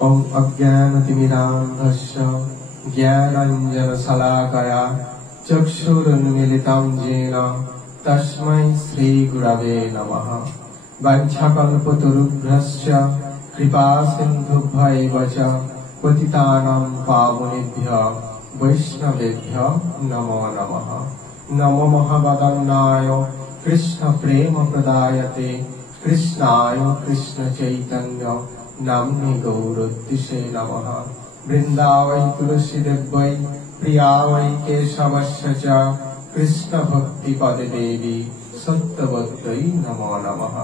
ॐ अज्ञानतिमिरान्धस्य ज्ञानाञ्जनशलाकया चक्षुरुन्मीलितं येन तस्मै श्रीगुरवे नमः। वाञ्छाकल्पतरुभ्यश्च कृपासिन्धुभ्यैव च पतितानां पावनेभ्यो वैष्णवेभ्यो नमो नमः। नमो महावदन्नाय कृष्णप्रेमप्रदायते कृष्णाय कृष्णचैतन्य नाम्ने गौरतिसे नमः। वृन्दावै तुलसीदेव्यै प्रियावै केशवस्य च कृष्णभक्तिपदे देवी सत्यवत्यै नमो नमः।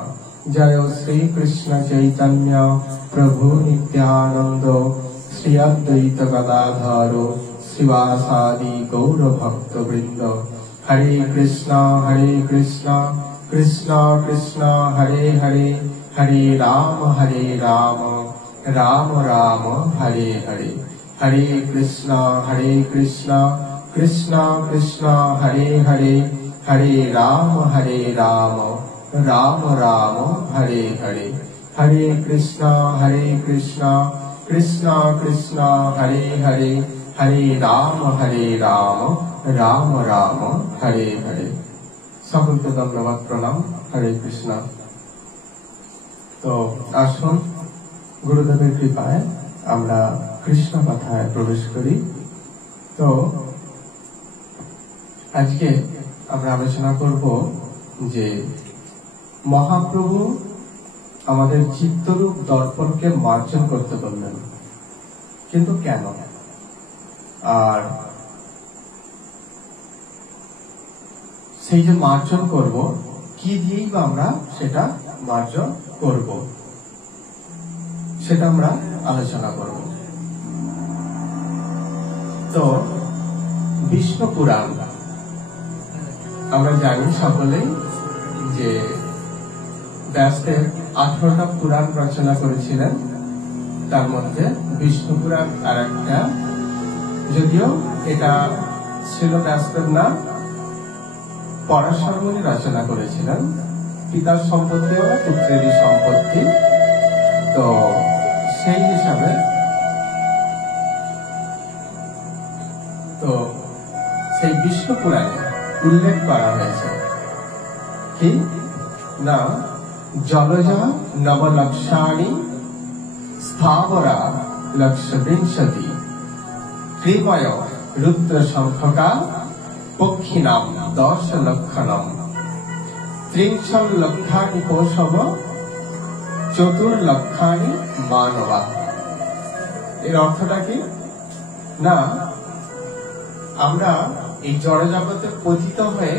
जय श्री कृष्ण चैतन्य प्रभु नित्यानंद श्री अद्वैत गदाधर श्रीवासादि गौर भक्त वृंद। हरे कृष्णा कृष्ण कृष्ण हरे हरे, हरे राम राम राम हरे हरे। हरे कृष्णा कृष्ण कृष्ण हरे हरे, हरे राम राम राम हरे हरे। हरे कृष्णा कृष्ण कृष्ण हरे हरे, हरे राम राम राम हरे हरे। সকলকে ধন্যবাদ, প্রণাম। হরে কৃষ্ণ। তো আসুন গুরুদেবের কৃপায় আমরা কৃষ্ণ কথায় প্রবেশ করি। তো আজকে আমরা আলোচনা করব যে মহাপ্রভু আমাদের চিত্তরূপ দর্পণকে মার্জন করতে বললেন, কিন্তু কেন, আর সেই যে মার্জন করব কি দিয়েই বা আমরা সেটা মার্জন করব, সেটা আমরা আলোচনা করব। তো বিষ্ণু পুরাণ আমরা জানি সকলেই যে ব্যাসদেব 18টা পুরাণ রচনা করেছিলেন, তার মধ্যে বিষ্ণু পুরাণ আর একটা, যদিও এটা ছিল ব্যাসদেব না, পরাশর মুনি রচনা করেছিলেন। পিতার সম্পত্তি হলো পুত্রেরই সম্পত্তি। তো সেই হিসাবে তো সেই বিষ্ণু পুরাণে উল্লেখ করা হয়েছে কি না, জলজা নবলক্ষাণি স্থাবরা লক্ষবিংশতি ক্রিময় রুদ্র সংখ্যকা পক্ষিনাম 10 লক্ষণম 30 লক্ষানি পৌষব 4 লক্ষানি মানবা। এর অর্থটা কি না, আমরা এই জড়জগতে পতিত হয়ে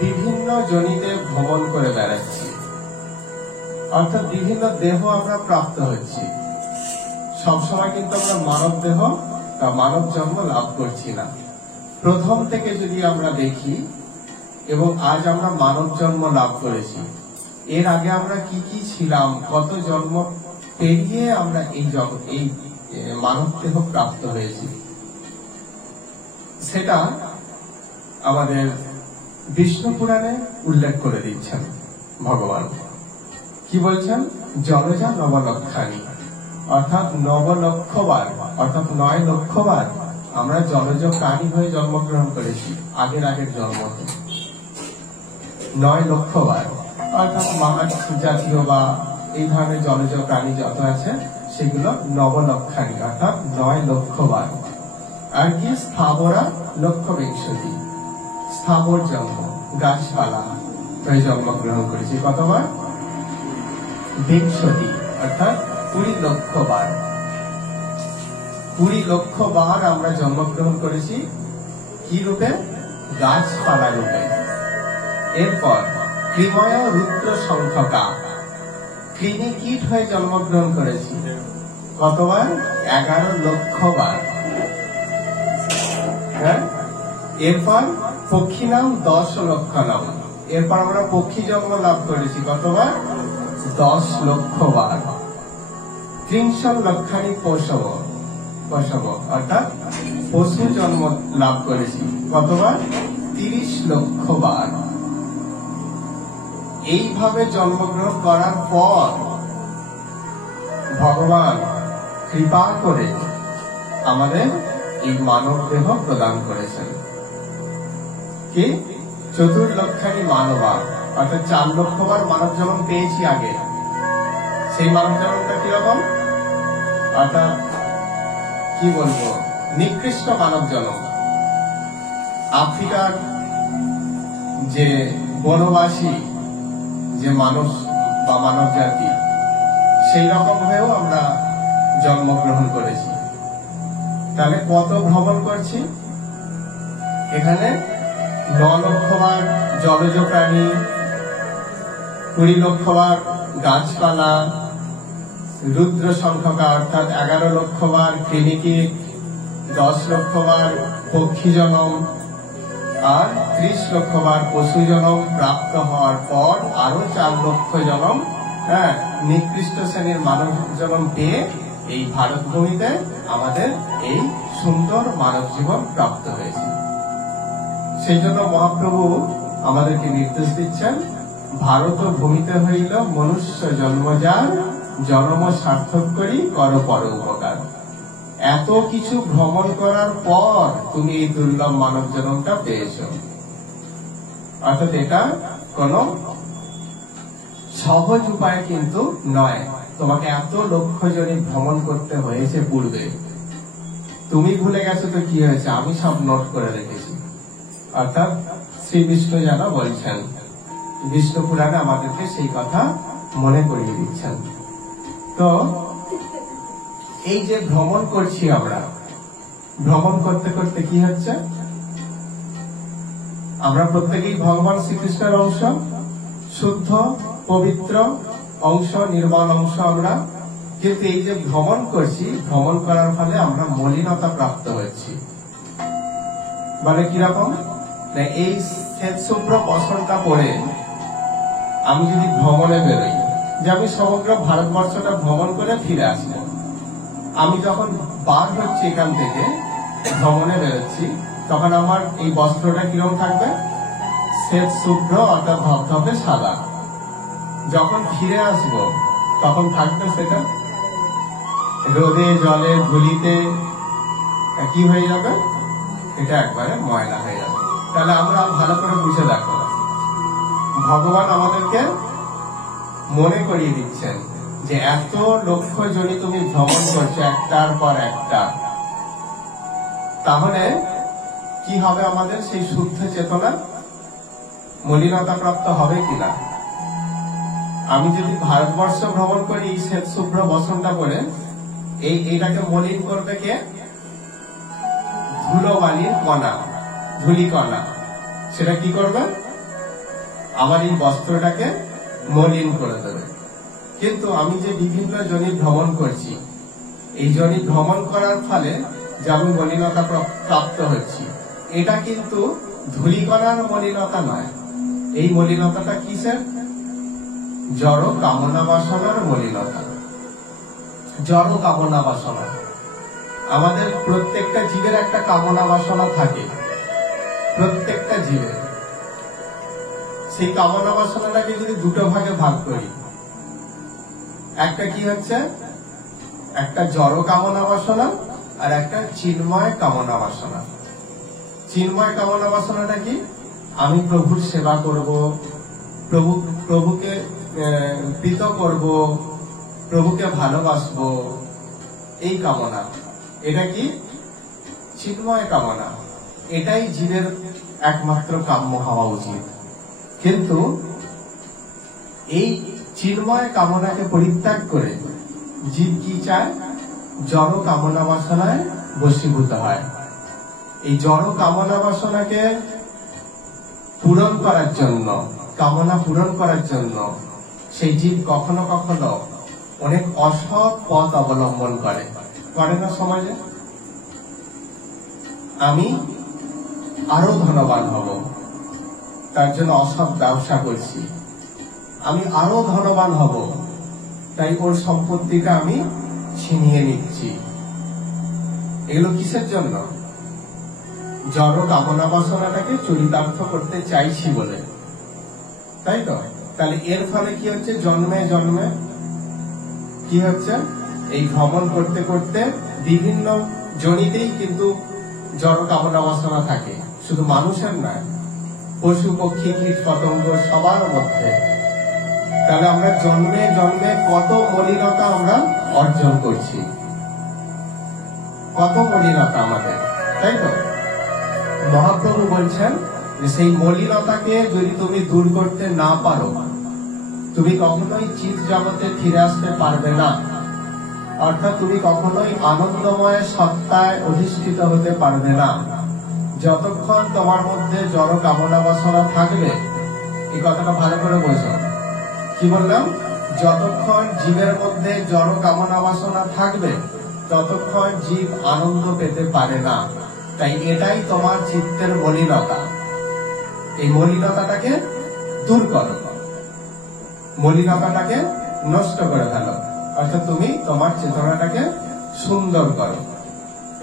বিভিন্ন জনিতে ভ্রমণ করে বেড়াচ্ছি, অর্থাৎ বিভিন্ন দেহ আমরা প্রাপ্ত হচ্ছি। সবসময় কিন্তু আমরা মানব দেহ বা মানব জন্ম লাভ করছি না। প্রথম থেকে যদি আমরা দেখি, এবং আজ আমরা মানব জন্ম লাভ করেছি, এর আগে আমরা কি কি ছিলাম, কত জন্ম পেরিয়ে আমরা এই মানব দেহ প্রাপ্ত হয়েছি, সেটা আমাদের বিষ্ণু পুরাণে উল্লেখ করে দিচ্ছেন ভগবান। কি বলছেন, জলজা নবলক্ষানি, অর্থাৎ 9 লক্ষবার, অর্থাৎ 9 লক্ষবার আমরা জলজ প্রাণী হয়ে জন্মগ্রহণ করেছি আগের জন্মতে। 9 লক্ষবার, অর্থাৎ মাছ জাতীয় বা এই ধরনের জলজ প্রাণী যত আছে সেগুলো নবলক্ষানি, অর্থাৎ 9 লক্ষবার। আর কি স্থাবরা লক্ষবিংশতি, স্থাবর জন্ম, গাছপালা হয়ে জন্মগ্রহণ করেছি কতবার, 20 অর্থাৎ 20 লক্ষবার। 20 লক্ষবার আমরা জন্মগ্রহণ করেছি কি রূপে, গাছপালা রূপে। এরপর কৃময় রুদ্র সংখ্যকা, কৃমি কীট হয়ে জন্মগ্রহণ করেছি কতবার, 11 লক্ষবার। এরপর পক্ষী নাম 10 লক্ষণম, এরপর আমরা পক্ষী জন্ম লাভ করেছি কতবার, 10 লক্ষবার। 30 লক্ষানি পৌষব, অর্থাৎ পশু জন্ম লাভ করেছি কতবার, 30 লক্ষবার। এইভাবে জন্মগ্রহণ করার পর ভগবান কৃপা করে আমাদের এই মানব দেহ প্রদান করেছেন। কি? চতুর্লক্ষানি মানবা, অর্থাৎ 4 লক্ষবার মানব জন্ম পেয়েছি আগে। সেই মানব জন্মটা কিরকম? অর্থাৎ কি বলবো, নিকৃষ্ট মানব জন্ম। আফ্রিকার যে বনবাসী যে মানুষ বা মানব জাতি, সেই রকম হয়েও আমরা জন্মগ্রহণ করেছি। তাহলে কত ভ্রমণ করছি? এখানে 9 লক্ষবার জলজ প্রাণী, 20 লক্ষবার গাছপালা, রুদ্র সংখ্যকা অর্থাৎ 11 লক্ষবার কৃমিকীট, 10 লক্ষবার পক্ষী জন্ম, আর 30 লক্ষবার পশু জন্ম প্রাপ্ত হওয়ার পর আরো 4 লক্ষ জন্ম নিকৃষ্ট শ্রেণীর মানব জন্ম পেয়ে এই ভারত ভূমিতে আমাদের এই সুন্দর মানব জীবন প্রাপ্ত হয়েছে। সেই জন্য মহাপ্রভু আমাদেরকে নির্দেশ দিচ্ছেন, ভারত ভূমিতে হইল মনুষ্য জন্মজার, জন্ম সার্থক করি কর পর উপকার। এত কিছু ভ্রমণ করার পর তুমি এই দুর্লভ মানব জন্মটা পেয়েছ। অর্থাৎ এটা কোন সহজ উপায় কিন্তু নয়। তোমাকে এত লক্ষ জনে ভ্রমণ করতে হয়েছে পূর্বে। তুমি ভুলে গেছো তো কি হয়েছে, আমি সব নোট করে রেখেছি। অর্থাৎ শ্রী বিষ্ণু যেন বলছেন, বিষ্ণু পুরাণে আমাদেরকে সেই কথা মনে করিয়ে দিচ্ছেন। তো এই যে ভ্রমণ করছি আমরা, ভ্রমণ করতে করতে কি হচ্ছে, আমরা প্রত্যেকেই ভগবান শ্রীকৃষ্ণের অংশ, শুদ্ধ পবিত্র অংশ, নির্মল অংশ আমরা। কিন্তু এই যে ভ্রমণ করছি, ভ্রমণ করার ফলে আমরা মলিনতা প্রাপ্ত হচ্ছি। মানে কিরকম, এই শ্বেতশুভ্র বস্ত্রটা পরে আমি যদি ভ্রমণে বেরোই, যে আমি সমগ্র ভারতবর্ষটা ভ্রমণ করে ফিরে আসবো, আমি যখন বার হচ্ছি এখান থেকে ভ্রমণে বেরোচ্ছি, তখন আমার এই বস্ত্রটা কিরকম থাকবে? শ্বেত শুভ্র অর্থাৎ ধবধবে সাদা। যখন ফিরে আসবো তখন থাকবে সেটা রোদে জলে ধুলিতে কি হয়ে যাবে? এটা একবারে ময়লা হয়ে যাবে। তাহলে আমরা ভালো করে বুঝে দেখো, ভগবান আমাদেরকে মনে করিয়ে দিচ্ছেন যে এত লক্ষ জনি তুমি ভ্রমণ করছো একটার পর একটা, তাহলে কি হবে? আমাদের সেই শুদ্ধ চেতনা মলিনতা প্রাপ্ত হবে কিনা? আমি যদি ভারতবর্ষ ভ্রমণ করি এই শ্বেত শুভ্র বসনটা পরে, এইটাকে মলিন করবে কে? ধুলোবালির কণা, ধূলিকণা। সেটা কি করবে? আমার এই বস্ত্রটাকে মলিন করে দেবে। কিন্তু আমি যে বিভিন্ন জনি ভ্রমণ করছি, এই জনি ভ্রমণ করার ফলে যে আমি মলিনতা প্রাপ্ত হচ্ছি, এটা কিন্তু ধূলিকণার মলিনতা নয়। এই মলিনতাটা কিসের? জড় কামনা বাসনার মলিনতা। জড় কামনা বাসনা। আমাদের প্রত্যেকটা জীবের একটা কামনা বাসনা থাকে, প্রত্যেকটা জীবের। সেই কামনা বাসনাটাকে যদি দুটো ভাগে ভাগ করি, একটা কি হচ্ছে? একটা জড় কামনা বাসনা আর একটা চিন্ময় কামনা বাসনা। চিন্ময় কামনা বাসনাটা কি? আমি প্রভুর সেবা করব, প্রভুকে প্রীত করব, প্রভুকে ভালোবাসবো, এই কামনা। এটা কি? চিন্ময় কামনা। এটাই জীবের একমাত্র কাম্য হওয়া উচিত। কিন্তু এই চিন্ময় কামনাকে পরিত্যাগ করে জীব কি চায়? জড় কামনা বাসনায় বশীভূত হয়। এই জড় কামনা বাসনাকে পূরণ করার জন্য, কামনা পূরণ করার জন্য সেই জীব কখনো কখনো অনেক অসৎ পথ অবলম্বন করে না সমাজে। আমি আরো ধনবান হব, তার জন্য অসৎ ব্যবসা করছি। আমি আরো ধনবান হব, তাই ওর সম্পত্তিটা আমি ছিনিয়ে নিচ্ছি। এগুলো কিসের জন্য? জড় কামনা বাসনাটাকে চরিতার্থ করতে চাইছি বলে, তাই তো? তাহলে এর ফলে কি হচ্ছে? জন্মে জন্মে কি হচ্ছে? এই ভ্রমণ করতে করতে বিভিন্ন জনিতেই কিন্তু জড় কামনা বাসনা থাকে, শুধু মানুষের নয়, পশু পক্ষী কীট পতঙ্গ সবার মধ্যে। তাহলে আমরা জন্মে জন্মে কত মলিনতা আমরা অর্জন করছি, কত মলিনতা আমাদের, তাই তো? মহাপ্রভু বলছেন যে সেই মলিনতাকে যদি তুমি দূর করতে না পারো, তুমি কখনোই চিৎ জগতে ফিরে আসতে পারবে না। অর্থাৎ তুমি কখনোই আনন্দময় সত্তায় অধিষ্ঠিত হতে পারবে না যতক্ষণ তোমার মধ্যে জড় কামনা বাসনা থাকবে। এই কথাটা ভালো করে বোঝো। কি বললাম? যতক্ষণ জীবের মধ্যে জড় কামনা বাসনা থাকবে ততক্ষণ জীব আনন্দ পেতে পারে না। তাই এটাই তোমার চিত্তের মলিনতা। এই মলিনতাটাকে দূর করো, মলিনতাটাকে নষ্ট করে ফেলো, অর্থাৎ তুমি তোমার চেতনাটাকে সুন্দর করো,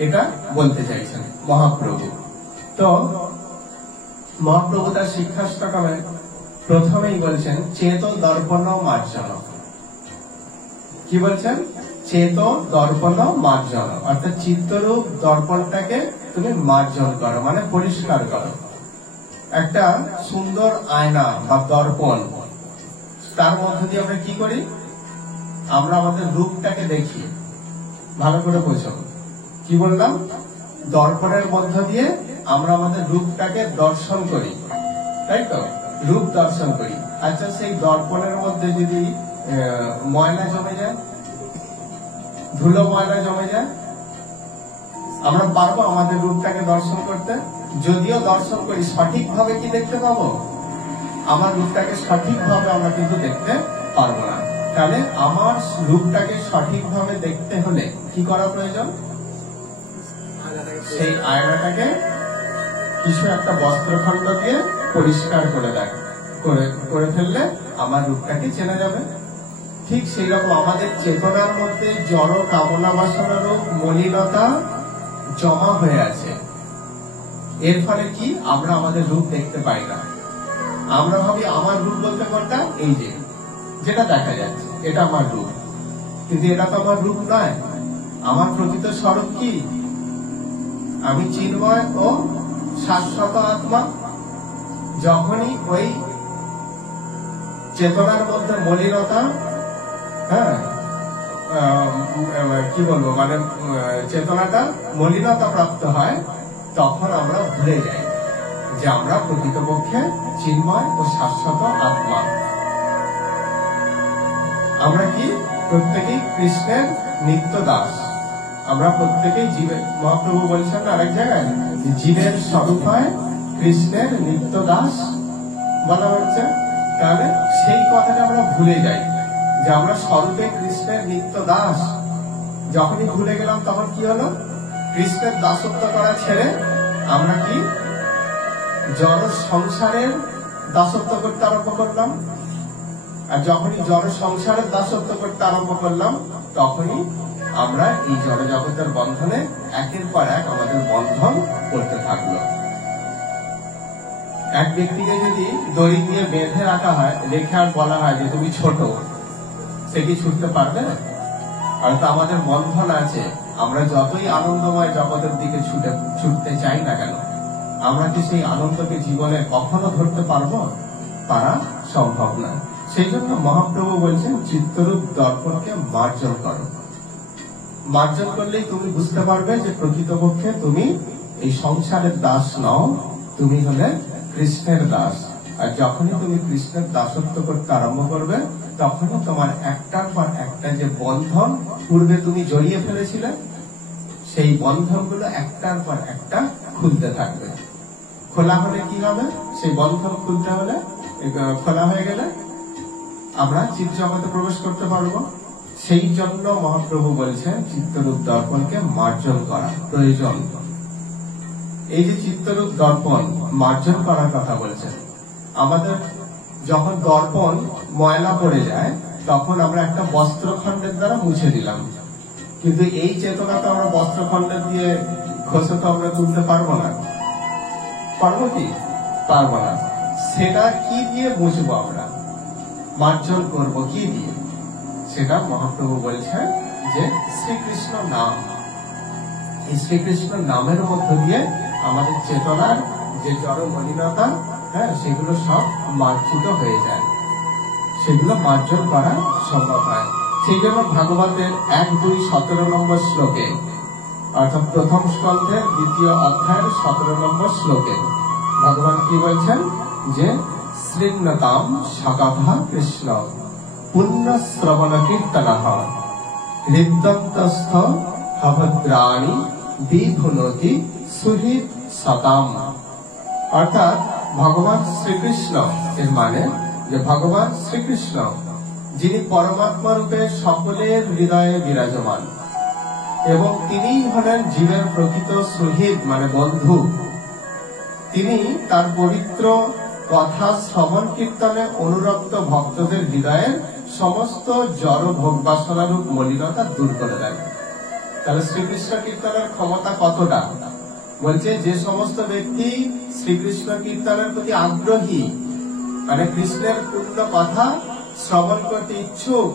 এটা বলতে চাইছেন মহাপ্রভু। তো মহাপ্রভু তার শিক্ষাষ্টকমে প্রথমেই বলছেন চেত দর্পণ মার্জন। কি বলছেন? চেত দর্পণ মার্জন, অর্থাৎ চিত্তরূপ দর্পণটাকে তুমি মার্জন করো, মানে পরিষ্কার করো। একটা সুন্দর আয়না বা দর্পণ, তার মধ্য দিয়ে আমরা কি করি? আমরা আমাদের রূপটাকে দেখি। ভালো করে বোঝো। কি বললাম? দর্পণের মধ্য দিয়ে আমরা আমাদের রূপটাকে দর্শন করি, তাই তো? রূপ দর্শন করি। আচ্ছা, সেই দর্পণের মধ্যে যদি ময়লা জমে যায়, ধুলো ময়লা জমে যায়, আমরা পারবো আমাদের রূপটাকে দর্শন করতে? যদিও দর্শন করি, সঠিকভাবে কি দেখতে পাবো? আমার রূপটাকে সঠিকভাবে আমরা কিন্তু দেখতে পারবো না। তাহলে আমার রূপটাকে সঠিকভাবে দেখতে হলে কি করা প্রয়োজন? সেই আয়নাটাকে কিছু একটা বস্ত্রখণ্ড দিয়ে পরিষ্কার করে ফেললে আমার রূপটাকে চেনা যাবে। ঠিক সেই রকম আমাদের চেতনার মধ্যে জড় কামনা বাসনার মলিনতা জমা হয়ে আছে। এর ফলে কি? আমরা আমাদের রূপ দেখতে পাই না। আমরা ভাবি আমার রূপ বলতে কোনটা? এই যে যেটা দেখা যাচ্ছে এটা আমার রূপ, কিন্তু এটা তো আমার রূপ নয়। আমার প্রকৃত স্বরূপ কি? আমি চিন্ময় ও শাশ্বত আত্মা। যখনই ওই চেতনার মধ্যে মলিনতা, কি বলবো, মানে চেতনাটা মলিনতা প্রাপ্ত হয়, তখন আমরা ভুলে যাই যে আমরা প্রকৃতপক্ষে চিন্ময় ও শাশ্বত আত্মা। আমরা কি? প্রত্যেকেই কৃষ্ণের নিত্য দাস। আমরা প্রত্যেকেই জীবের, মহাপ্রভু বলছেন আরেক জায়গায়, জীবের স্বরূপ হয় কৃষ্ণের নিত্য দাস বলা হচ্ছে। তাহলে সেই কথাটা আমরা ভুলে যাই যে আমরা স্বরূপে কৃষ্ণের নিত্য দাস। যখনই ভুলে গেলাম তখন কি হলো? কৃষ্ণের দাসত্ব করা ছেড়ে আমরা কি জড় সংসারের দাসত্ব করতে আরম্ভ করলাম। আর যখনই জড় সংসারের দাসত্ব করতে আরম্ভ করলাম তখনই আমরা এই জড় জগতের বন্ধনে একের পর এক আমাদের বন্ধন করতে থাকলো। এক ব্যক্তিকে যদি দড়ি দিয়ে বেঁধে রাখা হয়, রেখে আর বলা হয় যে তুমি ছোট, সে কি ছুটতে পারবে? আর তো আমাদের বন্ধন আছে। আমরা যতই আনন্দময় জগতের দিকে ছুটতে চাই না কেন, আমরা কি সেই আনন্দকে জীবনে কখনো ধরতে পারবো? পারা সম্ভব না। সেই জন্য মহাপ্রভু বলছেন চিত্তরূপ দর্পণকে মার্জন করো। মার্জন করলেই তুমি বুঝতে পারবে যে প্রকৃতপক্ষে তুমি এই সংসারের দাস নও, তুমি হলে কৃষ্ণের দাস। আর যখনই তুমি কৃষ্ণের দাসত্ব করতে আরম্ভ করবে তখনই তোমার একটার পর একটা যে বন্ধন পূর্বে তুমি জড়িয়ে ফেলেছিলে, সেই বন্ধনগুলো একটার পর একটা খুলতে থাকবে। খোলা হলে কি হবে? সেই বন্ধন খুলতে হলে, খোলা হয়ে গেলে আমরা চিৎ জগতে প্রবেশ করতে পারবো। সেই জন্য মহাপ্রভু বলছেন চিত্তরূপ দর্পণকে মার্জন করা প্রয়োজন। এই যে চিত্তরূপ দর্পণ মার্জন করার কথা বলছেন, আমাদের যখন দর্পণ ময়লা পড়ে যায় তখন আমরা একটা বস্ত্রখণ্ডের দ্বারা মুছে দিলাম, কিন্তু এই চেতনা তো আমরা বস্ত্রখণ্ডের দিয়ে ঘষে তো আমরা তুলতে পারবো না। পারবো কি? পারবো না। সেটা কি দিয়ে মুছবো? আমরা মার্জন করবো কি দিয়ে? সেটা মহাপ্রভু বলছেন যে শ্রীকৃষ্ণ নাম, এই শ্রীকৃষ্ণ নামের মধ্য দিয়ে আমাদের চেতনার যে জড় মলিনতা, সেগুলো সব মার্জিত হয়ে যায়, সেগুলো মার্জন করা সম্ভব হয়। সেই জন্য ভাগবতের 1-2-17 নম্বর শ্লোকে, অর্থাৎ প্রথম স্কন্ধের 2য় অধ্যায়ের 17 নম্বর শ্লোকে ভগবান কি বলছেন, যে শৃণ্যতাম সকাভা কৃষ্ণ পুণ্য শ্রবণ কীর্তনঃ হৃদন্তস্থ ভদ্রাণী বিধুনতি সুহৃদ সতাম। অর্থাৎ ভগবান শ্রীকৃষ্ণ, এর মানে যে ভগবান শ্রীকৃষ্ণ যিনি পরমাত্মা রূপে সকলের হৃদয়ে বিরাজমান এবং তিনি হলেন জীবের প্রকৃত সুহৃদ মানে বন্ধু, তিনি তার পবিত্র কথা শ্রবণ কীর্তনে অনুরক্ত ভক্তদের হৃদয়ের সমস্ত জড় ভোগ বাসনারূপ মলিনতা দূর করে দেয়। তাহলে শ্রীকৃষ্ণ কীর্তনের ক্ষমতা কতটা? বলছে যে সমস্ত ব্যক্তি শ্রীকৃষ্ণ কীর্তনের প্রতি আগ্রহী, মানে কৃষ্ণের পূর্ণ কথা শ্রবণ করতে ইচ্ছুক,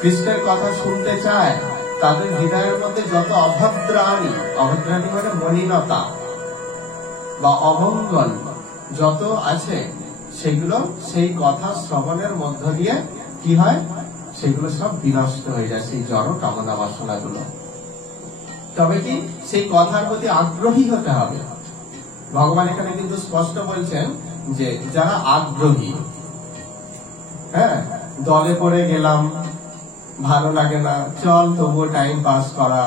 কৃষ্ণের কথা শুনতে চায়, তাদের হৃদয়ের মধ্যে যত অভদ্রাণী, অভদ্রাণী মানে মলিনতা বা অমঙ্গল যত আছে, সেগুলো সেই কথা শ্রবণের মধ্য দিয়ে কি হয়, সেগুলো সব বিনষ্ট হয়ে যায়, সেই জড় কামনা বাসনা গুলো। তবে কি সেই কথার প্রতি আগ্রহী হতে হবে। ভগবান এখানে কিন্তু স্পষ্ট বলছেন যে যারা আগ্রহী, দলে করে গেলাম, ভালো লাগে না, চল তবুও টাইম পাস করা,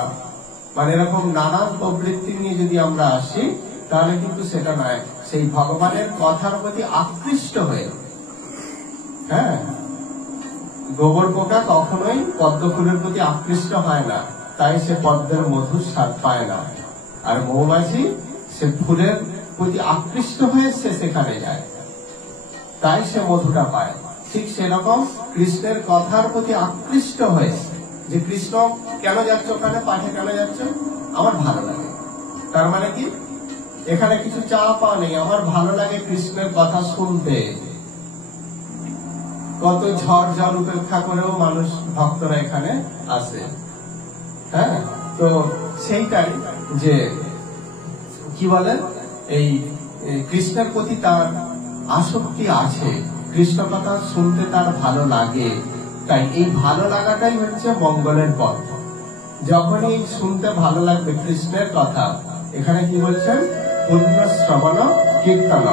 মানে এরকম নানান প্রবৃত্তি নিয়ে যদি আমরা আসি, তাহলে কিন্তু সেটা নয়। সেই ভগবানের কথার প্রতি আকৃষ্ট হয়ে, গোবর পোকা কখনোই পদ্ম ফুলের প্রতি আকৃষ্ট হয় না, তাই সে পদ্মের মধুর স্বাদ পায় না। আর মৌমাছি সে ফুলের প্রতি আকৃষ্ট হয়ে সে সেখানে যায়, তাই সে মধুটা পায়। ঠিক সেরকম কৃষ্ণের কথার প্রতি আকৃষ্ট হয়ে, যে কৃষ্ণ কেন যাচ্ছে ওখানে, পাঠে কেন যাচ্ছে, আমার ভালো লাগে। তার মানে কি এখানে কিছু চাওয়া পাওয়া নেই, আমার ভালো লাগে কৃষ্ণের কথা শুনতে। কত ঝড় ঝড় উপেক্ষা করেও মানুষ ভক্তরা এখানে আসে। তো সেইটাই যে কি বলেন, এই কৃষ্ণের প্রতি তার আসক্তি আছে, কৃষ্ণ কথা শুনতে তার ভালো লাগে, তাই এই ভালো লাগাটাই হচ্ছে মঙ্গলের পথ। যখনই শুনতে ভালো লাগবে কৃষ্ণের কথা, এখানে কি বলছেন, পুণ্য শ্রবণ কীর্তন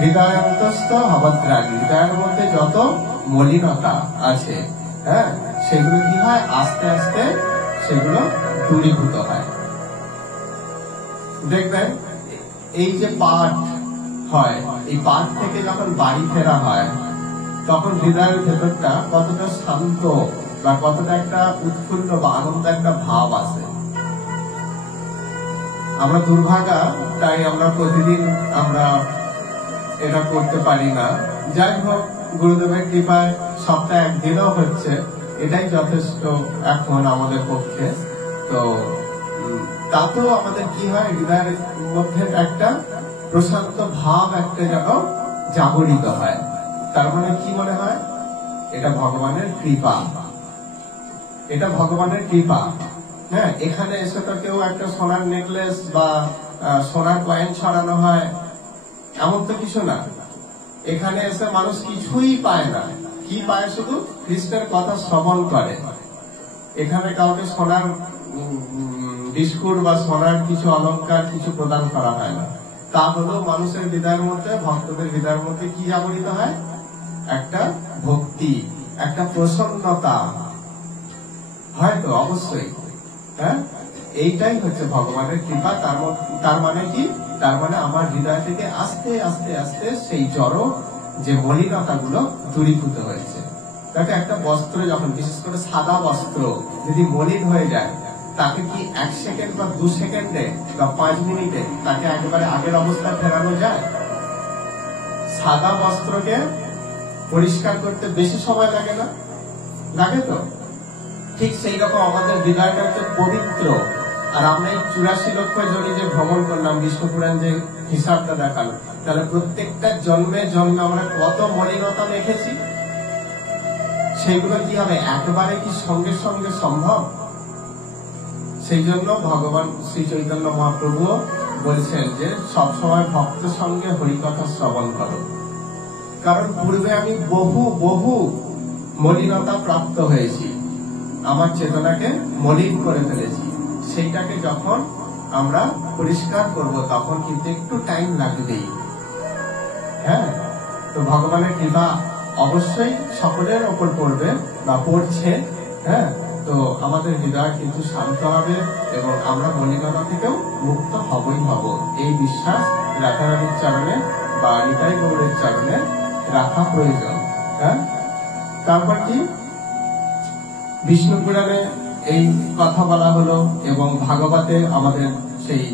হৃদয়ন্তস্থ ভদ্রাণী, হৃদয়ের মধ্যে যত মলিনতা আছে, সেগুলো কি হয়, আস্তে আস্তে সেগুলো দূরীভূত হয়। দেখবেন এই যে পাঠ হয়, এই পাঠ থেকে যখন বাড়ি ফেরা হয়, তখন হৃদয়ের ভেতরটা কতটা শান্ত বা কতটা একটা উৎফুল্ল বা আনন্দ একটা ভাব আসে। আমরা দুর্ভাগা, তাই আমরা প্রতিদিন আমরা এটা করতে পারি না। যাই হোক, গুরুদেবের কৃপায় সপ্তাহে একদিনও হচ্ছে, এটাই যথেষ্ট এখন আমাদের পক্ষে। তো তাতেও আমাদের কি হয়, হৃদয়ের মধ্যে একটা প্রশান্ত ভাব একটা যেন জাগরিত হয়। তার মানে কি মনে হয়, এটা ভগবানের কৃপা, এটা ভগবানের কৃপা। এখানে এসে তো কেউ একটা সোনার নেকলেস বা সোনার কয়েন ছড়ানো হয়, এমন তো কিছু না। এখানে এসে মানুষ কিছুই পায় না, কি পায়, শুধু কৃষ্ণের কথা শ্রবণ করে। এখানে কাউকে সোনার বিস্কুট বা সোনার কিছু অলংকার কিছু প্রদান করা হয় না। তা হলেও মানুষের হৃদয়ের মধ্যে, ভক্তদের হৃদয়ের মধ্যে কি জাগরিত হয়, একটা ভক্তি, একটা প্রসন্নতা হয়তো অবশ্যই। এইটাই হচ্ছে ভগবানের কৃপা। তার মানে কি, তার মানে আমার হৃদয় থেকে আস্তে আস্তে আস্তে সেই জড় যে মলিনতা গুলো দূরীভূত হয়েছে। তাকে একটা বস্ত্র যখন, বিশেষ করে সাদা বস্ত্র যদি মলিন হয়ে যায়, তাকে কি 1 সেকেন্ড বা 2 সেকেন্ডে বা 5 মিনিটে তাকে একেবারে আগের অবস্থায় ফেরানো যায়? সাদা বস্ত্রকে পরিষ্কার করতে বেশি সময় লাগে না? লাগে তো। ঠিক সেই রকম আমাদের হৃদয়টা হচ্ছে পবিত্র। আর আমরা এই 84 লক্ষ জনে যে ভ্রমণ করলাম, বিষ্ণুপুরাণ যে হিসাবটা দেখালো, তাহলে প্রত্যেকটা জন্মে জন্মে আমরা কত মলিনতা দেখেছি। সেগুলো কি হবে একবারে কি সঙ্গে সঙ্গে সম্ভব? সেই জন্য ভগবান শ্রী চৈতন্য মহাপ্রভু বলছেন যে সবসময় ভক্ত সঙ্গে হরিকথা শ্রবণ করো। কারণ পূর্বে আমি বহু বহু মলিনতা প্রাপ্ত হয়েছি, আমার চেতনাকে মলিন করে ফেলেছি। সেইটাকে যখন আমরা পরিষ্কার করব তখন কিন্তু একটু টাইম লাগবেই। হ্যাঁ, তো ভগবানের কৃপা অবশ্যই সকলের ওপর পড়বে বা পড়ছে। হ্যাঁ, তো আমাদের হৃদয় কিন্তু শান্ত হবে এবং আমরা মলিনতা থেকেও মুক্ত হবই হব, এই বিশ্বাস রাধারানীর চরণে বা নিতাই গৌরের চরণে রাখা প্রয়োজন। হ্যাঁ, তারপর কি বিষ্ণু পুরাণে এই কথা বলা হলো এবং ভাগবতে আমাদের সেই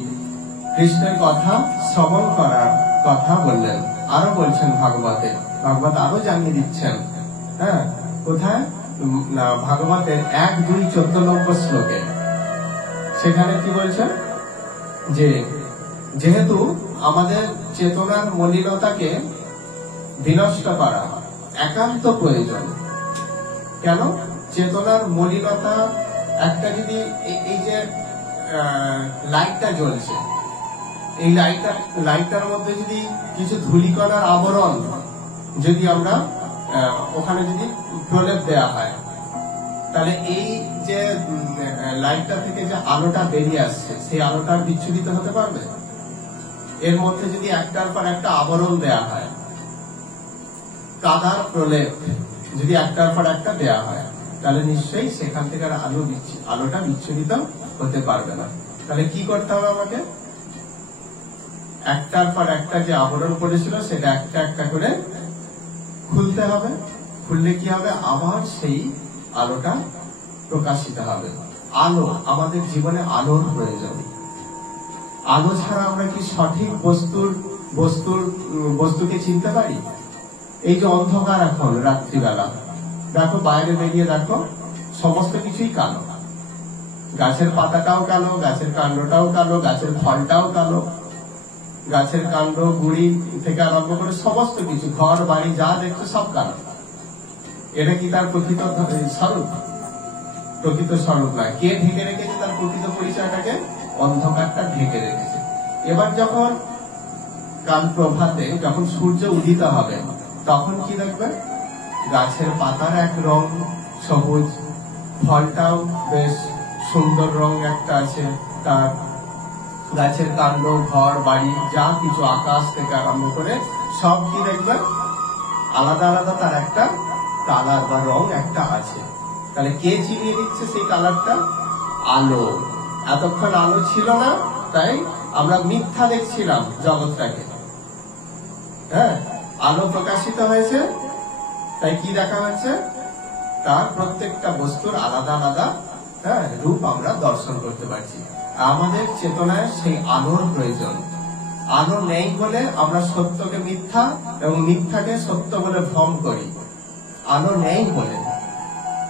কৃষ্ণের কথা শ্রবণ করার কথা বললেন। আরো বলছেন ভাগবত আরো জানিয়ে দিচ্ছেন। হ্যাঁ, কোথায়? না, ভাগবতের 1-2-14 নম্বর শ্লোকে। সেখানে কি বলছেন যে যেহেতু আমাদের চেতনার মলিনতাকে বিনষ্ট করা একান্ত প্রয়োজন। কেন? চেতনার মলিনতা একটা যদি এই যে লাইটটা জ্বলছে, এই লাইটটার মধ্যে যদি কিছু ধূলিকণার আবরণ যদি আমরা ওখানে যদি প্রলেপ দেওয়া হয়, তাহলে এই যে লাইটটা থেকে যে আলোটা বেরিয়ে আসছে সেই আলোটার বিচ্ছুরিত হতে পারবে? এর মধ্যে যদি একটার পর একটা আবরণ দেয়া হয়, কাদার প্রলেপ যদি একটার পর একটা দেয়া হয়, তাহলে নিশ্চয়ই সেখান থেকে আলোটা বিচ্ছুরিত হতে পারবে না। তাহলে কি করতে হবে আমাকে? একটার পর একটা যে আবরণ পড়েছিল সেটা একটা একটা করে খুলতে হবে। খুললে কি হবে? আবার সেই আলোটা প্রকাশিত হবে। আলো, আমাদের জীবনে আলোর প্রয়োজন। আলো ছাড়া আমরা কি সঠিক বস্তুকে চিনতে পারি? এই যে অন্ধকার এখন রাত্রিবেলা, দেখো বাইরে বেরিয়ে দেখো সমস্ত কিছুই কালো। গাছের পাতাটাও কালো, গাছের কাণ্ডটাও কালো, গাছের ফলটাও কালো, গাছের কাণ্ড গুড়ি থেকে আরম্ভ করে সমস্ত কিছু, ঘর বাড়ি যা দেখছো সব কালো। এটা কি তার প্রকৃত স্বরূপ? প্রকৃত স্বরূপ নয়। কে ঢেকে রেখেছে তার প্রকৃত পরিচয়টাকে? অন্ধকারটা ঢেকে রেখেছে। এবার যখন কাল প্রভাতে যখন সূর্য উদিত হবে তখন কি দেখবে? গাছের পাতার এক রং সবুজ, ফলটাও বেশ সুন্দর রং একটা আছে তার, গাছের কাণ্ড ঘর বাড়ি যা কিছু আকাশ থেকে আরম্ভ করে সব কি দেখবে? আলাদা আলাদা তার একটা কালার বা রং একটা আছে। তাহলে কে চিনিয়ে দিচ্ছে সেই কালারটা? আলো। এতক্ষণ আলো ছিল না, তাই আমরা মিথ্যা দেখছিলাম জগৎটাকে। হ্যাঁ, আলো প্রকাশিত হয়েছে, তাই কি দেখা হচ্ছে? তার প্রত্যেকটা বস্তুর আলাদা আলাদা রূপ আমরা দর্শন করতে পারছি। আমাদের চেতনায় সেই আলোর প্রয়োজন। আলো নেই বলে আমরা সত্যকে মিথ্যা এবং মিথ্যাকে সত্য বলে ভ্রম করি, আলো নেই বলে।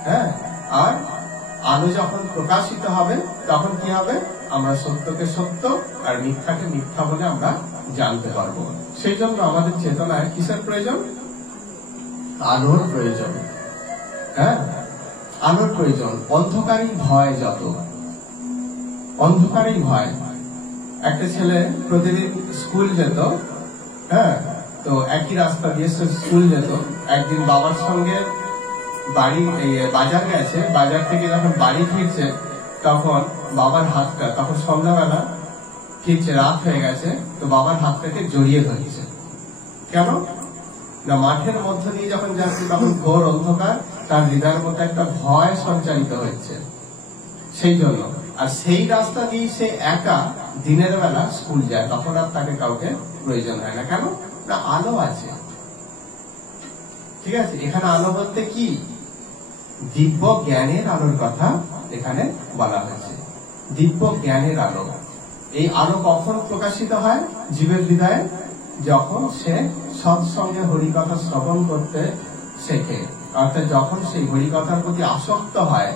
হ্যাঁ, আর আলো যখন প্রকাশিত হবে তখন কি হবে? আমরা সত্যকে সত্য আর মিথ্যাকে মিথ্যা বলে আমরা জানতে পারবো। সেই জন্য আমাদের চেতনায় কিসের প্রয়োজন? আলোর প্রয়োজন। হ্যাঁ, আলোর প্রয়োজন। অন্ধকারই ভয়, যত অন্ধকারই ভয়। একটা ছেলে প্রতিদিন স্কুল যেত, হ্যাঁ, তো একই রাস্তা দিয়ে স্কুল যেত। একদিন বাবার সঙ্গে বাজার গেছে, বাজার থেকে যখন বাড়ি ফিরছে তখন বাবার হাতটা, তখন সন্ধ্যাবেলা ফিরছে, রাত হয়ে গেছে, তো বাবার হাতটাকে জড়িয়ে ধরেছে। কেন না? মাঠের মধ্য দিয়ে যখন যাচ্ছে তখন ঘোর অন্ধকার, তার হৃদয়ের মধ্যে একটা ভয় সঞ্চারিত হচ্ছে, সেই জন্য। আর সেই রাস্তা দিয়ে সে একা দিনের বেলা স্কুল যায়, তখন আর তাকে কাউকে প্রয়োজন হয় না। কেন না? আলো আছে। ঠিক আছে, এখানে আলো বলতে কি? দিব্য জ্ঞানের আলোর কথা এখানে বলা হয়েছে। দিব্য জ্ঞানের আলো। এই আলো কখন প্রকাশিত হয় জীবের হৃদয়ে? যখন সে সৎসঙ্গে হরিকথা শ্রবণ করতে শেখে, অর্থাৎ যখন সেই হরিকথার প্রতি আসক্ত হয়।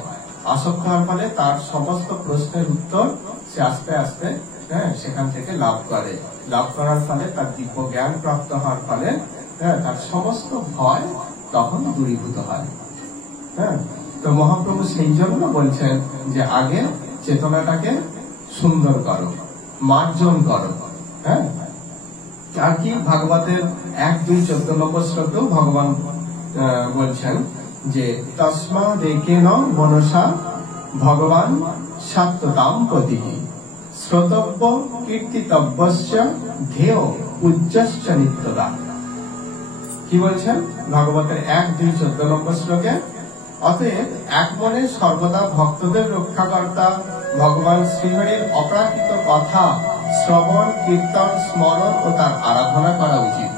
আসক্ত হওয়ার ফলে তার সমস্ত প্রশ্নের উত্তর সে আস্তে আস্তে সেখান থেকে লাভ করে। লাভ করার ফলে তার দিব্য জ্ঞান প্রাপ্ত হওয়ার ফলে তার সমস্ত ভয় তখন দূরীভূত হয়। হ্যাঁ, তো মহাপ্রভু সেই জন্য বলছেন যে আগে চেতনাটাকে সুন্দর করো, মার্জন করো। হ্যাঁ, আর কি ভাগবতের 1-2-14 নম্বর শ্লোকেও ভগবান বলছেন যে তস্মা দেকেন মনসা ভগবান সত্যতাম প্রতিহি শ্রোতব্য কীর্তিতব্যস্য ধেয় পূজ্যশ্চ নিত্যদা। কি বলছেন ভাগবতের 1-2-14 নম্বর শ্লোকে? অতএব এক মনে সর্বদা ভক্তদের রক্ষাকর্তা ভগবান শ্রীহরির অপ্রাকৃত কথা শ্রবণ, কীর্তন, স্মরণ ও তার আরাধনা করা উচিত।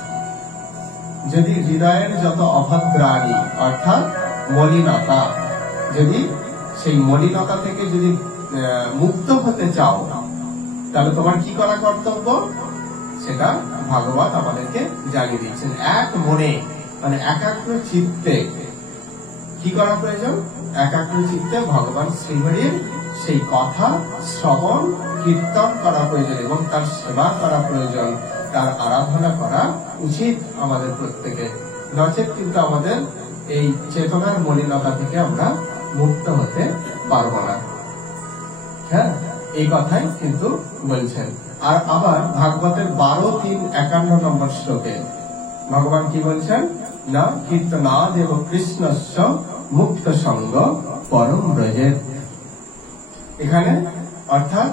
যদি হৃদয়ের যত অভদ্রাণী অর্থাৎ মলিনতা, যদি সেই মলিনতা থেকে যদি মুক্ত হতে চাও, তাহলে তোমার কি করা কর্তব্য সেটা ভাগবত আমাদেরকে জানিয়ে দিচ্ছেন। এক মনে মানে একাগ্র চিত্তে কি করা প্রয়োজন? একাগ্র চিত্তে ভগবান শ্রীহরির সেই কথা শ্রবণ, কীর্তন করা প্রয়োজন এবং তার সেবা করা প্রয়োজন, তার আরাধনা করা উচিত আমাদের প্রত্যেকে। নচেত কিন্তু আমাদের এই চেতনার মলিনতা থেকে আমরা মুক্ত হতে পারবো না। হ্যাঁ, এই কথাই কিন্তু বলছেন। আর আবার ভাগবতের 12-3-51 নম্বর শ্লোকে ভগবান কি বলছেন? না কীর্তনাদেব কৃষ্ণস্য মুক্ত সঙ্গ পরম ব্রজের। এখানে অর্থাৎ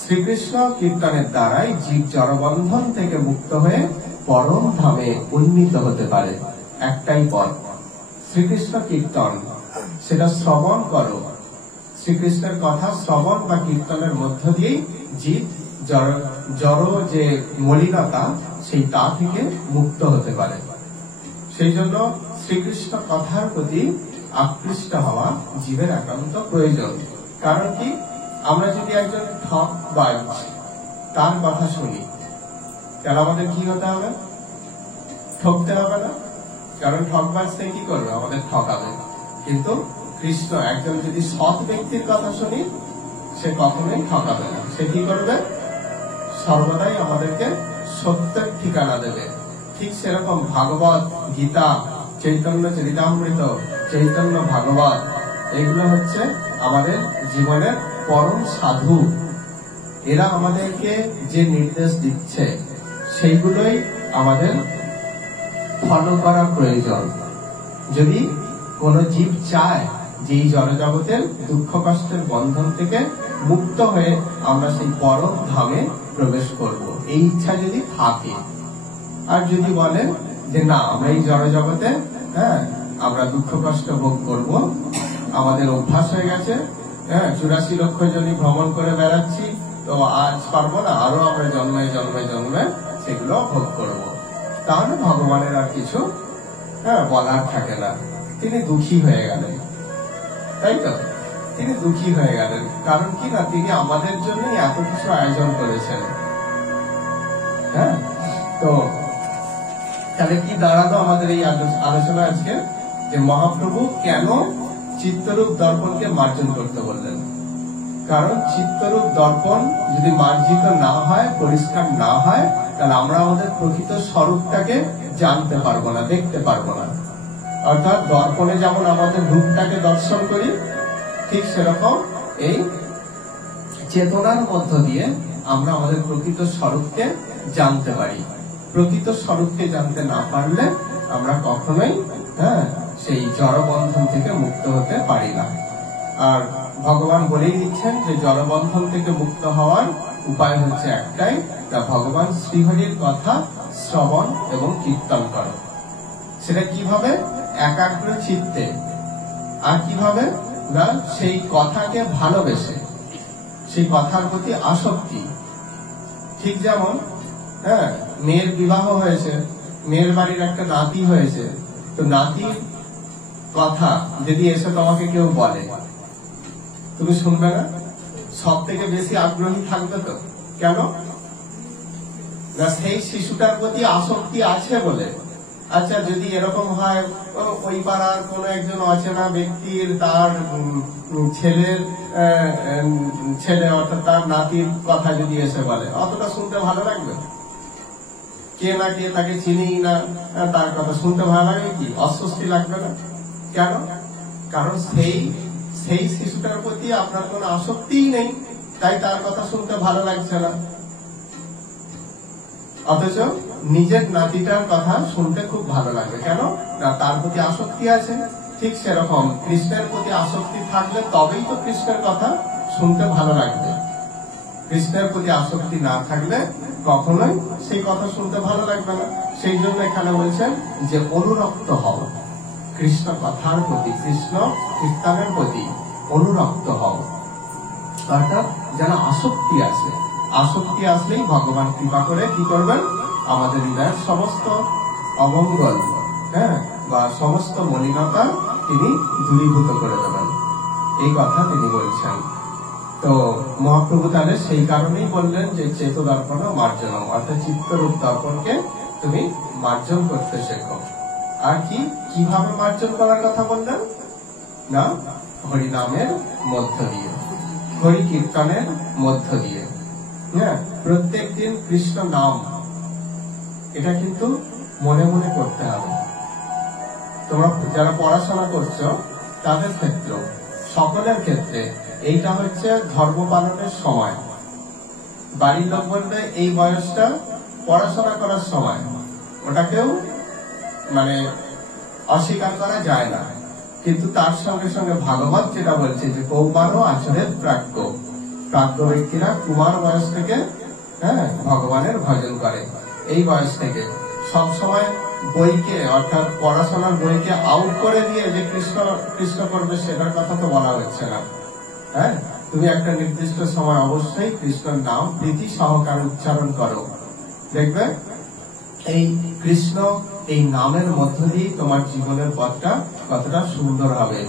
শ্রীকৃষ্ণ কীর্তনের দ্বারাই জীব জড়বন্ধন থেকে মুক্ত হয়ে পরম ধামে উন্নীত হতে পারে। একটাই পথ, শ্রীকৃষ্ণ কীর্তন, সেটা শ্রবণ করো। শ্রীকৃষ্ণের কথা শ্রবণ বা কীর্তনের মধ্য দিয়েই জীব জড় যে মলিনতা সেই তা থেকে মুক্ত হতে পারে। সেই জন্য শ্রীকৃষ্ণ কথার প্রতি আকৃষ্ট হওয়া জীবের একান্ত প্রয়োজন। কারণ কি, আমরা যদি একজন ঠকবাজ তার কথা শুনি, তাহলে আমাদের কি হতে হবে? ঠকতে হবে না? কারণ ঠকবাজ সে কি করবে? আমাদের ঠকাবে। কিন্তু কৃষ্ণ একজন যদি সৎ ব্যক্তির কথা শুনি, সে কখনোই ঠকাবে না। সে কি করবে? সর্বদাই আমাদেরকে সত্যের ঠিকানা দেবে। ঠিক সেরকম ভাগবত, গীতা, চৈতন্য চরিতামৃত, চৈতন্য ভাগবত, এগুলো হচ্ছে আমাদের জীবনের পরম সাধু। এরা আমাদেরকে যে নির্দেশ দিচ্ছে সেইগুলোই আমাদের ফলো করা প্রয়োজন। যদি কোন জীব চায় যে এই জড়জগতের দুঃখ কষ্টের বন্ধন থেকে মুক্ত হয়ে আমরা সেই পরম ধামে প্রবেশ করব, এই ইচ্ছা যদি থাকে, আর যদি বলে যে না আমরা এই জড়জগতে আমরা দুঃখ কষ্ট ভোগ করব, আমাদের অভ্যাস হয়ে গেছে, 84 লক্ষ জনই ভ্রমণ করে বেড়াচ্ছি, তো আজ পারবো না, আরো আমরা জন্মে জন্মে জন্মে সেগুলো ভোগ করব, তাহলে ভগবানের আর কিছু বলার থাকে না। তিনি দুঃখী হয়ে গেলেন, তাই তো? তিনি দুঃখী হয়ে গেলেন। কারণ কি না, তিনি আমাদের জন্য এত কিছু আয়োজন করেছেন। হ্যাঁ, তো তাহলে কি দাঁড়ালো আমাদের এই আলোচনা আজকে? যে মহাপ্রভু কেন চিত্তরূপ দর্পণকে মার্জন করতে বললেন? কারণ চিত্তরূপ দর্পণ যদি মার্জিত না হয়, পরিষ্কার না হয়, তাহলে আমরা আমাদের প্রকৃত স্বরূপটাকে জানতে পারবো না, দেখতে পারবো না। অর্থাৎ দর্পণে যেমন আমাদের রূপটাকে দর্শন করি, ঠিক সেরকম এই চেতনার মধ্য দিয়ে আমরা আমাদের প্রকৃত স্বরূপকে জানতে পারি। প্রকৃত স্বরূপকে জানতে না পারলে আমরা কখনোই সেই জড়বন্ধন থেকে মুক্ত হতে পারি না। আর ভগবান বলেই দিচ্ছেন যে জড়বন্ধন থেকে মুক্ত হওয়ার উপায় হচ্ছে একটাই, তা ভগবান শ্রীহরির কথা শ্রবণ এবং কীর্তন করো। সেটা কিভাবে? একাগ্র চিত্তে। আর কিভাবে? না সেই কথাকে ভালোবেসে, সেই কথার প্রতি আসক্তি। ঠিক যেমন মেয়ের বিবাহ হয়েছে, মেয়ের বাড়ির একটা নাতি হয়েছে, তো নাতির কথা যদি এসে তোমাকে কেউ বলে, তুমি শুনবে না? সব থেকে বেশি আগ্রহী থাকবে তো। কেন? না সেই শিশুটার প্রতি আসক্তি আছে বলে। আচ্ছা, যদি এরকম হয় ওই পাড়ার কোন একজন অচেনা ব্যক্তির তার ছেলে অর্থাৎ তার নাতির কথা যদি এসে বলে, অতটা শুনতে ভালো লাগবে? কে না কে, তাকে চিনি না, তার কথা শুনতে ভালো লাগে কি? অস্বস্তি লাগবে না? কেন? কারণ সেই সেই শিশুটার প্রতি আপনার কোনো আসক্তিই নেই, তাই তার কথা শুনতে ভালো লাগছে না। অথচ নিজের নাতিটার কথা শুনতে খুব ভালো লাগে, কেন না তার প্রতি আসক্তি আছে। ঠিক সেরকম কৃষ্ণের প্রতি আসক্তি থাকলে তবেই তো কৃষ্ণের কথা শুনতে ভালো লাগবে। কৃষ্ণের প্রতি আসক্তি না থাকলে কখনোই সেই কথা শুনতে ভালো লাগবে না। সেই জন্য এখানে বলছেন যে অনুরক্ত হও, কৃষ্ণ কথার প্রতি, কৃষ্ণ কীর্তনের প্রতি অনুরক্ত হও। অর্থাৎ যেন আসক্তি আসে, আসক্তি আসলেই ভগবান কৃপা করে কি করবেন, আমাদের হৃদয়ের সমস্ত অমঙ্গল বা সমস্ত মলিনতা তিনি দূরীভূত করে দেবেন, এই কথা তিনি বলছেন। তো মহাপ্রভু তাহলে সেই কারণেই বললেন যে চেত দর্পণ মার্জনম, অর্থাৎ চিত্তরূপ দর্পণকে তুমি মার্জন করতে শেখো। আর কিভাবে মার্জন করার কথা বললেন না, হরিনামের মধ্য দিয়ে, হরি কীর্তনের মধ্য দিয়ে। হ্যাঁ, প্রত্যেক দিন কৃষ্ণ নাম এটা কিন্তু মনে মনে করতে হবে। তোমরা যারা পড়াশোনা করছো তাদের ক্ষেত্রে, সকলের ক্ষেত্রে এইটা হচ্ছে ধর্ম পালনের সময়। বাড়ির লোক বলবে এই বয়সটা পড়াশোনা করার সময়, ওটাকেও মানে অস্বীকার করা যায় না। কিন্তু তার সঙ্গে সঙ্গে ভাগবত যেটা বলছে যে কৌমারও আচরের প্রাজ্ঞ, প্রাজ্ঞ ব্যক্তিরা কুমার বয়স থেকে ভগবানের ভজন করে। এই বয়স থেকে সবসময় বইকে অর্থাৎ পড়াশোনার বইকে আউট করে দিয়ে যে কৃষ্ণ কৃষ্ণ করবে সেটার কথা তো বলা হচ্ছে না। হ্যাঁ, তুমি একটা নির্দিষ্ট সময় অবশ্যই কৃষ্ণের নাম প্রীতি সহকারে উচ্চারণ করো, দেখবে এই কৃষ্ণ এই নামের মধ্য দিয়ে তোমার জীবনের পথটা কতটা সুন্দর হবে।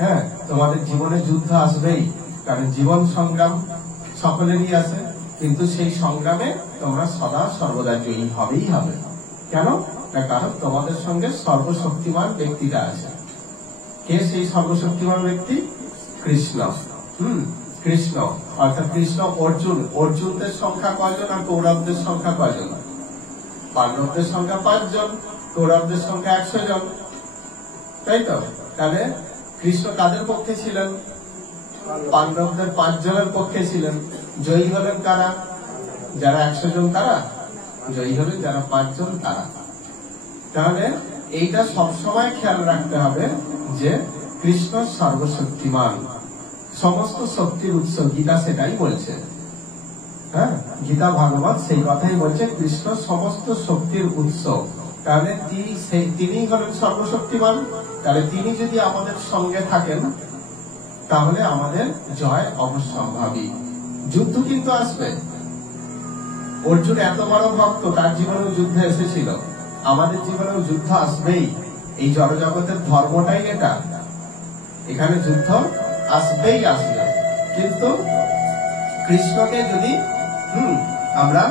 হ্যাঁ, তোমাদের জীবনে যুদ্ধ আসবেই, কারণ জীবন সংগ্রাম সকলেরই আছে, কিন্তু সেই সংগ্রামে তোমরা সদা সর্বদা জয়ী হবেই হবে। কেন না, কারণ তোমাদের সঙ্গে সর্বশক্তিমান ব্যক্তিটা আছে। কে সেই সর্বশক্তিমান ব্যক্তি? কৃষ্ণ। কৃষ্ণ অর্থাৎ কৃষ্ণ অর্জুন, অর্জুনদের সংখ্যা কয়জন আর কৌরবদের সংখ্যা কয়জন? পাণ্ডবদের সংখ্যা 5 জন, কৌরবদের সংখ্যা 100 জন, তাই তো? তাহলে কৃষ্ণ কাদের পক্ষে ছিলেন? পাণ্ডবদের 5 জনের পক্ষে ছিলেন। জয়ী হলেন কারা? যারা 100 জন তারা জয়ী হলেন, যারা 5 জন তারা। তাহলে এইটা সবসময় খেয়াল রাখতে হবে যে কৃষ্ণ সর্বশক্তিমান, সমস্ত শক্তির উৎস। গীতা সেটাই বলছে। হ্যাঁ, গীতা ভাগবত সেই কথাই বলছে, কৃষ্ণ সমস্ত শক্তির উৎস। তাহলে তিনি হলেন সর্বশক্তিমান। তাহলে তিনি যদি আমাদের সঙ্গে থাকেন তাহলে আমাদের জয় অবশ্যম্ভাবী। যুদ্ধ কিন্তু আসবে। অর্জুন এত বড় ভক্ত, তার জীবনেও যুদ্ধ এসেছিল, আমাদের জীবনেও যুদ্ধ আসবেই। এই জড়জগতের ধর্মটাই এটা, এখানে যুদ্ধ আসবেই আসবে। কিন্তু কৃষ্ণকে যদি আমরা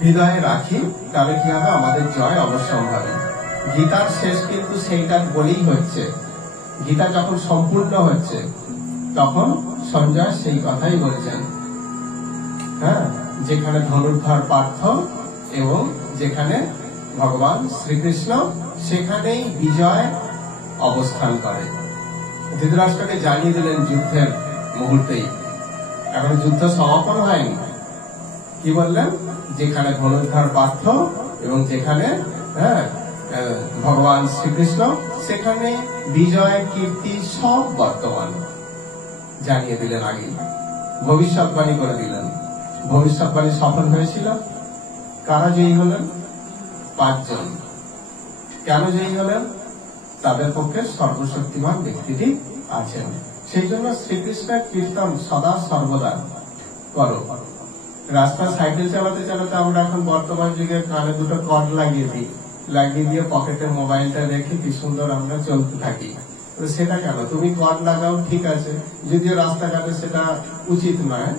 হৃদয়ে রাখি তাহলে কি হবে, আমাদের জয় অবশ্যম্ভাবী। গীতার শেষ কিন্তু সেইটা বলেই হচ্ছে। গীতা যখন সম্পূর্ণ হচ্ছে তখন সঞ্জয় সেই কথাই বলছেন। হ্যাঁ, যেখানে ধনুর্ধর পার্থ এবং যেখানে ভগবান শ্রীকৃষ্ণ, সেখানেই বিজয় অবস্থান করে। ধৃতরাষ্ট্রকে জানিয়ে দিলেন যুদ্ধের মুহূর্তেই, এখন যুদ্ধ সমাপন হয়নি। কি বললেন? যেখানে ধনুর্ধর পার্থ এবং যেখানে ভগবান শ্রীকৃষ্ণ, সেখানে বিজয় কীর্তি সব বর্তমান জানিয়ে দিলেন। আগে ভবিষ্যৎবাণী করে দিলেন। ভবিষ্যৎবাণী সফল হয়েছিল। কারা জয়ী হলেন? 5 জন। কেন জয়ী হলেন? তাদের পক্ষে সর্বশক্তিমান ব্যক্তিটি আছেন। সেই জন্য শ্রীকৃষ্ণের কীর্তন সদা সর্বদা করো। রাস্তায় সাইকেল চালাতে চালাতে আমরা এখন বর্তমান যুগে কানে দুটো কর্ড লাগিয়ে দিই, লাগিয়ে দিয়ে পকেটে মোবাইলটা রেখে কি সুন্দর আমরা চলতে থাকি। সেটা কেন? তুমি কর্ড লাগাও, ঠিক আছে, যদিও রাস্তাঘাটে সেটা উচিত নয়,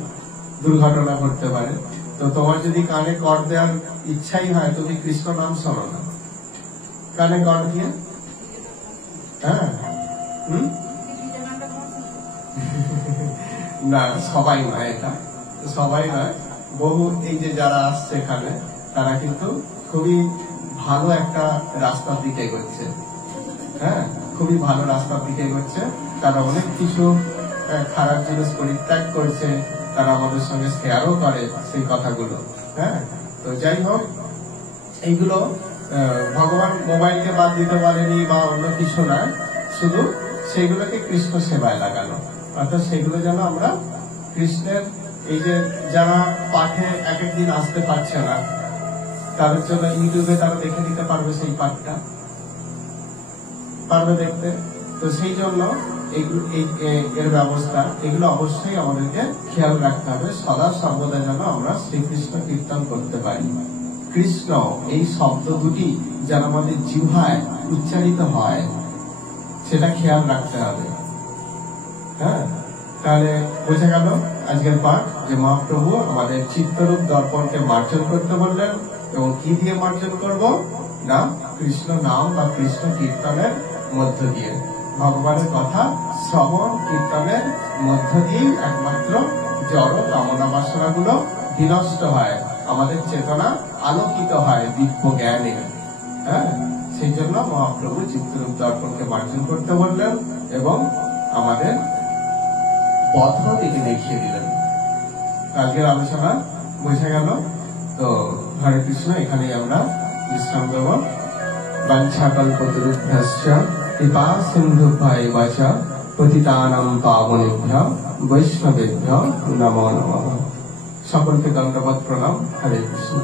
দুর্ঘটনা ঘটতে পারে। তো তোমার যদি কানে কর্ড দেওয়ার ইচ্ছাই হয়, তুমি কৃষ্ণ নাম শোনো না কানে কর্ড দিয়ে। হ্যাঁ, না সবাই নয়, এটা সবাই নয়, বহু এই যে যারা আসছে এখানে তারা কিন্তু খুবই ভালো একটা রাস্তার দিকে এগোচ্ছে। হ্যাঁ, খুবই ভালো রাস্তার দিকে এগোচ্ছে, তারা অনেক কিছু খারাপ জিনিস পরিত্যাগ করছে, তারা আমাদের সঙ্গে শেয়ারও করে সেই কথাগুলো। হ্যাঁ, তো যাই হোক, এইগুলো ভগবান মোবাইলকে বাদ দিতে পারেনি বা অন্য কিছু না, শুধু সেইগুলোকে কৃষ্ণ সেবায় লাগানো। অর্থাৎ সেগুলো যেন আমরা কৃষ্ণের, এই যে যারা পাঠে এক একদিন আসতে পারছে না, তাদের জন্য ইউটিউবে তারা দেখে নিতে পারবে, সেই পাঠটা পারবে দেখতে। তো সেই জন্য এর ব্যবস্থা, এগুলো অবশ্যই আমাদেরকে খেয়াল রাখতে হবে, সদা সর্বদা যেন আমরা শ্রীকৃষ্ণ কীর্তন করতে পারি। কৃষ্ণ এই শব্দ দুটি যেন আমাদের জিহ্বায় উচ্চারিত হয়, সেটা খেয়াল রাখতে হবে। হ্যাঁ, তাহলে বোঝা গেল আজকের পাঠ যে মহাপ্রভু আমাদের চিত্তরূপ দর্পণকে মার্জন করতে বললেন, এবং কি দিয়ে মার্জন করব না, কৃষ্ণ নাম বা কৃষ্ণ কীর্তনের মধ্য দিয়ে। ভগবানের কথা শ্রবণ কীর্তনের মধ্য দিয়ে একমাত্র জড় কামনা বাসনা গুলো বিনষ্ট হয়, আমাদের চেতনা আলোকিত হয় দিব্য জ্ঞানে। হ্যাঁ, সেই জন্য মহাপ্রভু চিত্তরূপ দর্পণকে মার্জন করতে বললেন এবং আমাদের পথ দিকে দেখিয়ে দিলেন। আজকের আলোচনা বোঝা গেল। তো হরে কৃষ্ণ, এখানেই আমরা বিশ্রাম দেব। বাঞ্ছাকল্পতরুভ্যশ্চ কৃপা সিন্ধুভ্যেব চ পতিতানাং পাবনেভ্যো বৈষ্ণবেভ্যো নমো নমঃ। সকলকে দণ্ডবৎ প্রণাম। হরে কৃষ্ণ।